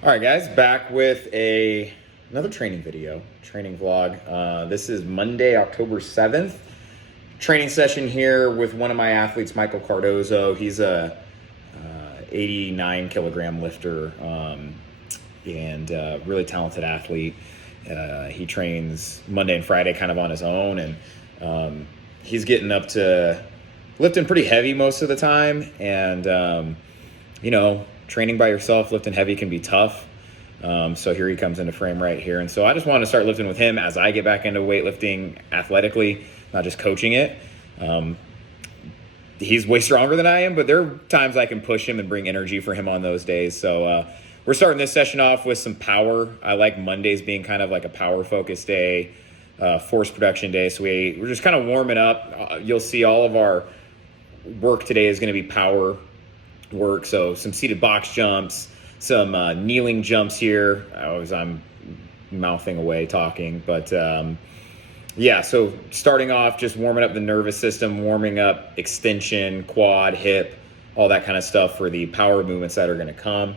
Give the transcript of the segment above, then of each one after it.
All right, guys, back with another training video, training vlog. This is Monday, October 7th. Training session here with one of my athletes, Michael Cardozo. He's a 89 kilogram lifter and really talented athlete. He trains Monday and Friday kind of on his own, and he's getting up to lifting pretty heavy most of the time. And training by yourself, lifting heavy can be tough. So here he comes into frame right here. And so I just want to start lifting with him as I get back into weightlifting athletically, not just coaching it. He's way stronger than I am, but there are times I can push him and bring energy for him on those days. So we're starting this session off with some power. I like Mondays being kind of like a power focused day, force production day. So we're just kind of warming up. You'll see all of our work today is going to be power work. So some seated box jumps, some kneeling jumps here as I'm mouthing away talking. But so starting off, just warming up the nervous system, warming up extension, quad, hip, all that kind of stuff for the power movements that are going to come.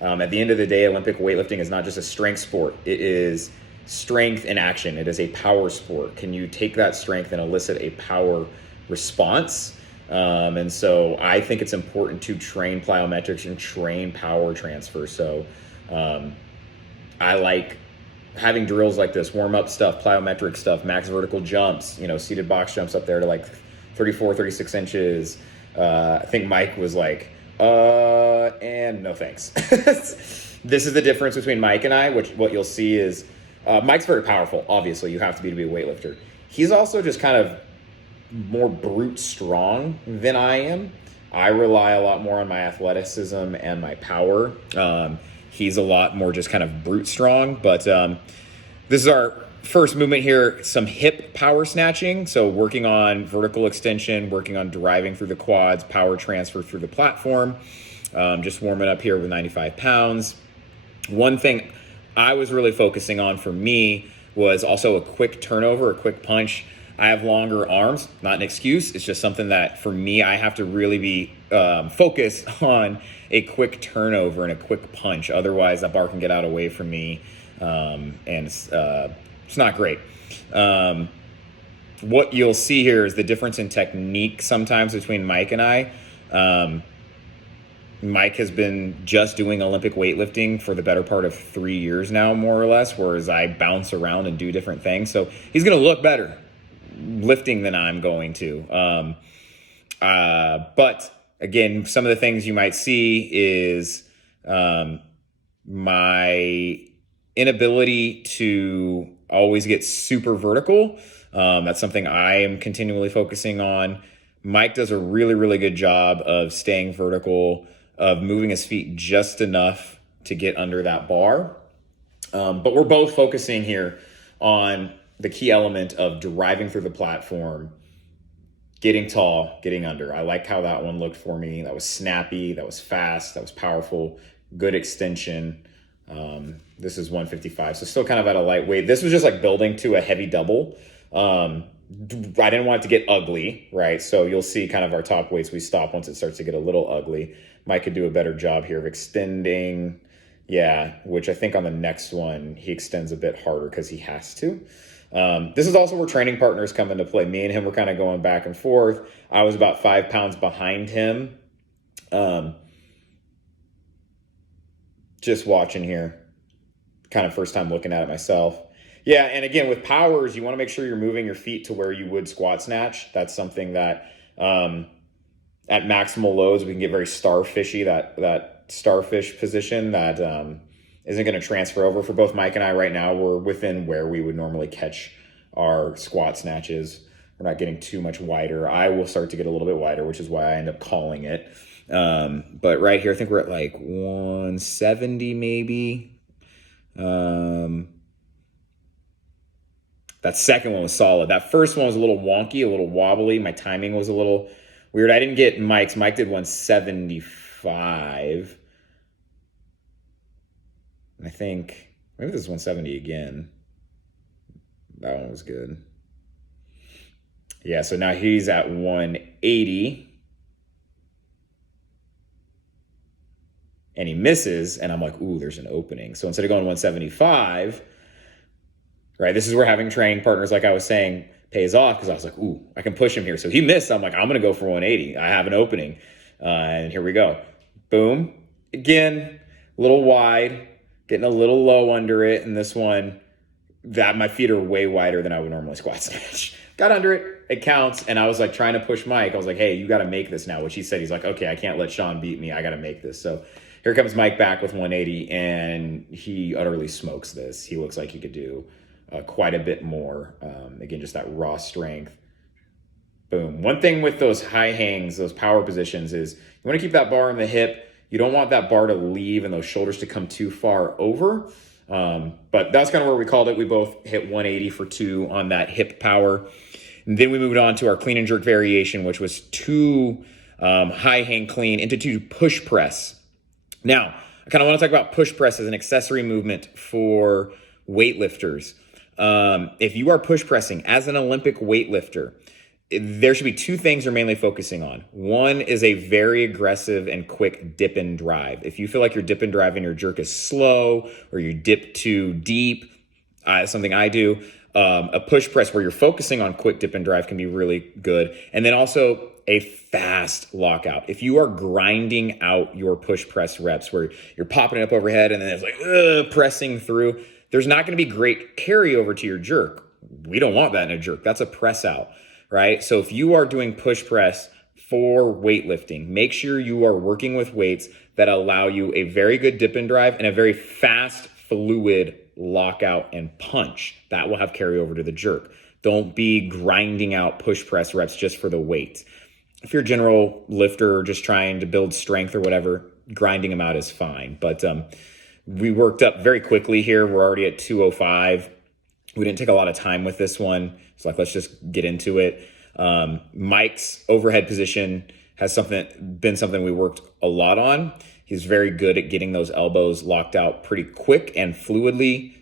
At the end of the day, Olympic weightlifting is not just a strength sport. It is strength in action. It is a power sport. Can you take that strength and elicit a power response? And so I think it's important to train plyometrics and train power transfer. So I like having drills like this, warm-up stuff, plyometric stuff, max vertical jumps, seated box jumps up there to like 34, 36 inches. I think Mike was like, and no thanks. This is the difference between Mike and I, what you'll see is Mike's very powerful. Obviously, you have to be a weightlifter. He's also just kind of more brute strong than I am. I rely a lot more on my athleticism and my power. He's a lot more just kind of brute strong, but this is our first movement here, some hip power snatching. So working on vertical extension, working on driving through the quads, power transfer through the platform. Just warming up here with 95 pounds. One thing I was really focusing on for me was also a quick turnover, a quick punch. I have longer arms, not an excuse. It's just something that for me, I have to really be focused on a quick turnover and a quick punch. Otherwise, that bar can get out away from me, and it's not great. What you'll see here is the difference in technique sometimes between Mike and I. Mike has been just doing Olympic weightlifting for the better part of 3 years now, more or less, whereas I bounce around and do different things. So he's going to look better lifting than I'm going to. But again, some of the things you might see is my inability to always get super vertical. That's something I am continually focusing on. Mike does a really, really good job of staying vertical, of moving his feet just enough to get under that bar. But we're both focusing here on the key element of driving through the platform, getting tall, getting under. I like how that one looked for me. That was snappy, that was fast, that was powerful, good extension. This is 155, so still kind of at a lightweight. This was just like building to a heavy double. I didn't want it to get ugly, right? So you'll see kind of our top weights, we stop once it starts to get a little ugly. Mike could do a better job here of extending. Yeah, which I think on the next one, he extends a bit harder because he has to. This is also where training partners come into play. Me and him were kind of going back and forth. I was about 5 pounds behind him. Just watching here, kind of first time looking at it myself. Yeah, and again, with powers, you want to make sure you're moving your feet to where you would squat snatch. That's something that at maximal loads, we can get very starfishy, that starfish position that isn't going to transfer over. For both Mike and I right now, we're within where we would normally catch our squat snatches. We're not getting too much wider. I will start to get a little bit wider, which is why I end up calling it. But right here, I think we're at like 170 maybe. That second one was solid. That first one was a little wonky, a little wobbly. My timing was a little weird. I didn't get Mike's. Mike did 175. I think maybe this is 170 again. That one was good. Yeah, so now he's at 180. and he misses, and I'm like, ooh, there's an opening. So instead of going 175, right, this is where having training partners, like I was saying, pays off, because I was like, ooh, I can push him here. So he missed. I'm like, I'm going to go for 180. I have an opening. And here we go. Boom. Again, a little wide, getting a little low under it. And this one, that my feet are way wider than I would normally squat snatch. Got under it. It counts. And I was like trying to push Mike. I was like, hey, you got to make this now, which he said. He's like, okay, I can't let Sean beat me. I got to make this. So here comes Mike back with 180, and he utterly smokes this. He looks like he could do quite a bit more. Again, just that raw strength. Boom. One thing with those high hangs, those power positions, is you want to keep that bar in the hip. You don't want that bar to leave and those shoulders to come too far over. But that's kind of where we called it. We both hit 180 for 2 on that hip power. And then we moved on to our clean and jerk variation, which was 2 high hang clean into 2 push press. Now, I kind of want to talk about push press as an accessory movement for weightlifters. If you are push pressing as an Olympic weightlifter, there should be 2 things you're mainly focusing on. One is a very aggressive and quick dip and drive. If you feel like your dip and drive and your jerk is slow, or you dip too deep, something I do, a push press where you're focusing on quick dip and drive can be really good. And then also a fast lockout. If you are grinding out your push press reps where you're popping it up overhead and then it's like pressing through, there's not going to be great carryover to your jerk. We don't want that in a jerk. That's a press out, right? So if you are doing push press for weightlifting, make sure you are working with weights that allow you a very good dip and drive and a very fast, fluid lockout and punch. That will have carryover to the jerk. Don't be grinding out push press reps just for the weight. If you're a general lifter or just trying to build strength or whatever, grinding them out is fine. But we worked up very quickly here. We're already at 205. We didn't take a lot of time with this one. So like, let's just get into it. Mike's overhead position has been something we worked a lot on. He's very good at getting those elbows locked out pretty quick and fluidly.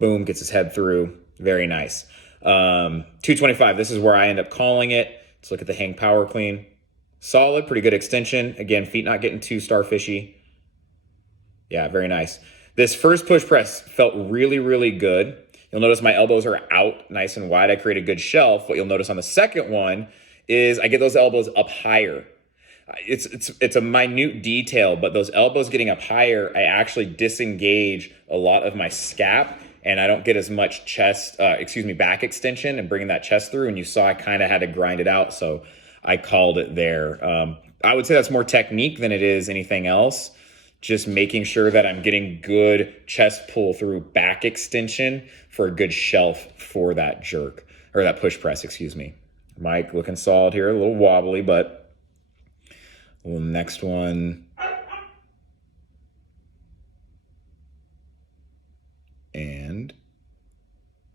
Boom, gets his head through. Very nice. 225, this is where I end up calling it. Let's look at the hang power clean. Solid, pretty good extension. Again, feet not getting too starfishy. Yeah, very nice. This first push press felt really, really good. You'll notice my elbows are out nice and wide. I create a good shelf. What you'll notice on the second one is I get those elbows up higher. It's a minute detail, but those elbows getting up higher, I actually disengage a lot of my scap, and I don't get as much back extension and bringing that chest through. And you saw I kind of had to grind it out, so I called it there. I would say that's more technique than it is anything else. Just making sure that I'm getting good chest pull through back extension for a good shelf for that jerk, or that push press, excuse me. Mike looking solid here, a little wobbly, but the next one. And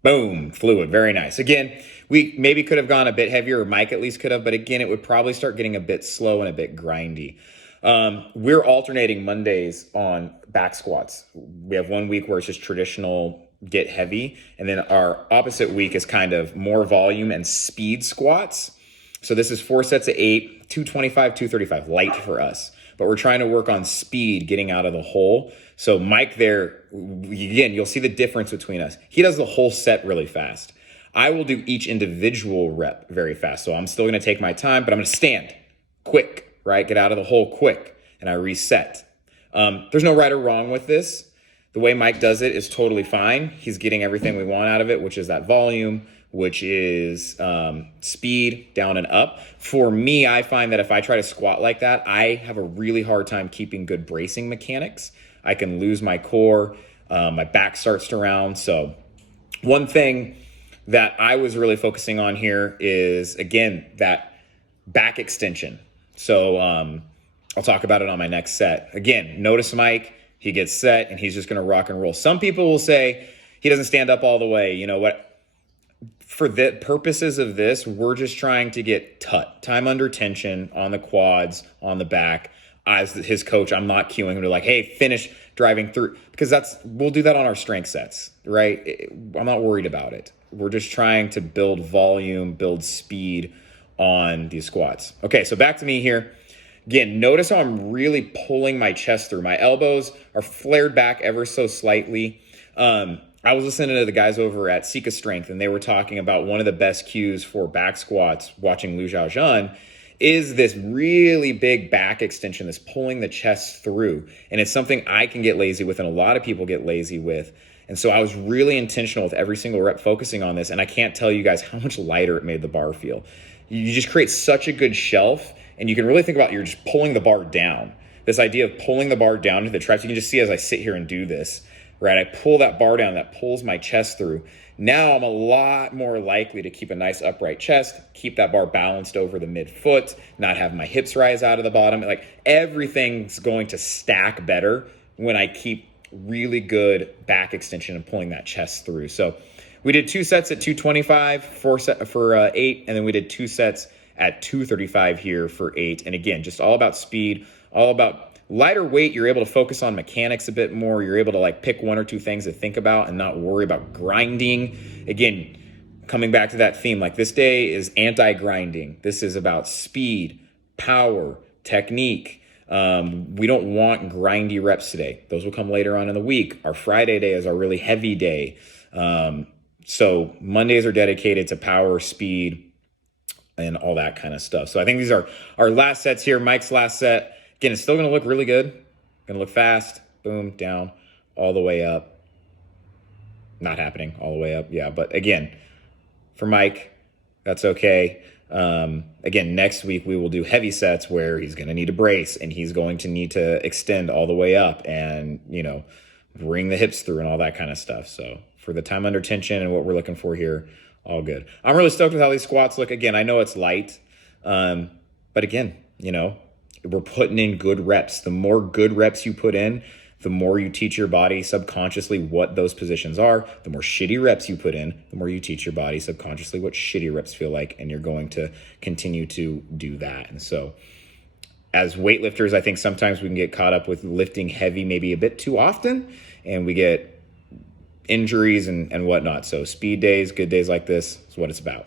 boom, fluid, very nice. Again, we maybe could have gone a bit heavier, or Mike at least could have, but again, it would probably start getting a bit slow and a bit grindy. We're alternating Mondays on back squats. We have one week where it's just traditional get heavy, and then our opposite week is kind of more volume and speed squats. So this is 4 sets of 8, 225, 235, light for us. But we're trying to work on speed, getting out of the hole. So Mike there, again, you'll see the difference between us. He does the whole set really fast. I will do each individual rep very fast. So I'm still going to take my time, but I'm going to stand quick, right? Get out of the hole quick, and I reset. There's no right or wrong with this. The way Mike does it is totally fine. He's getting everything we want out of it, which is that volume, which is speed down and up. For me, I find that if I try to squat like that, I have a really hard time keeping good bracing mechanics. I can lose my core. My back starts to round. So one thing that I was really focusing on here is, again, that back extension. So I'll talk about it on my next set. Again, notice Mike, he gets set and he's just going to rock and roll. Some people will say he doesn't stand up all the way. You know what? For the purposes of this, we're just trying to get time under tension on the quads, on the back. As his coach, I'm not cueing him to like, hey, finish driving through, because we'll do that on our strength sets, right? I'm not worried about it. We're just trying to build volume, build speed on these squats. Okay, so back to me here. Again, notice how I'm really pulling my chest through. My elbows are flared back ever so slightly. I was listening to the guys over at Sika Strength, and they were talking about one of the best cues for back squats, watching Lu Zhaozhan, is this really big back extension, this pulling the chest through. And it's something I can get lazy with, and a lot of people get lazy with. And so I was really intentional with every single rep focusing on this, and I can't tell you guys how much lighter it made the bar feel. You just create such a good shelf, and you can really think about you're just pulling the bar down. This idea of pulling the bar down to the traps, you can just see as I sit here and do this, right? I pull that bar down, that pulls my chest through. Now I'm a lot more likely to keep a nice upright chest, keep that bar balanced over the midfoot, not have my hips rise out of the bottom. Like everything's going to stack better when I keep really good back extension and pulling that chest through. So we did 2 sets at 225 for 8, and then we did 2 sets at 235 here for 8. And again, just all about speed, all about lighter weight. You're able to focus on mechanics a bit more. You're able to like pick 1 or 2 things to think about and not worry about grinding. Again, coming back to that theme, like this day is anti-grinding. This is about speed, power, technique. We don't want grindy reps today. Those will come later on in the week. Our Friday day is our really heavy day. So Mondays are dedicated to power, speed, and all that kind of stuff. So I think these are our last sets here. Mike's last set. Again, it's still going to look really good. Going to look fast. Boom, down, all the way up. Not happening all the way up. Yeah, but again, for Mike, that's okay. Again, next week we will do heavy sets where he's going to need a brace and he's going to need to extend all the way up and, bring the hips through and all that kind of stuff. So for the time under tension and what we're looking for here, all good. I'm really stoked with how these squats look. Again, I know it's light, but again, we're putting in good reps. The more good reps you put in, the more you teach your body subconsciously what those positions are. The more shitty reps you put in, the more you teach your body subconsciously what shitty reps feel like, and you're going to continue to do that. And so as weightlifters, I think sometimes we can get caught up with lifting heavy maybe a bit too often, and we get injuries and whatnot. So speed days, good days like this is what it's about.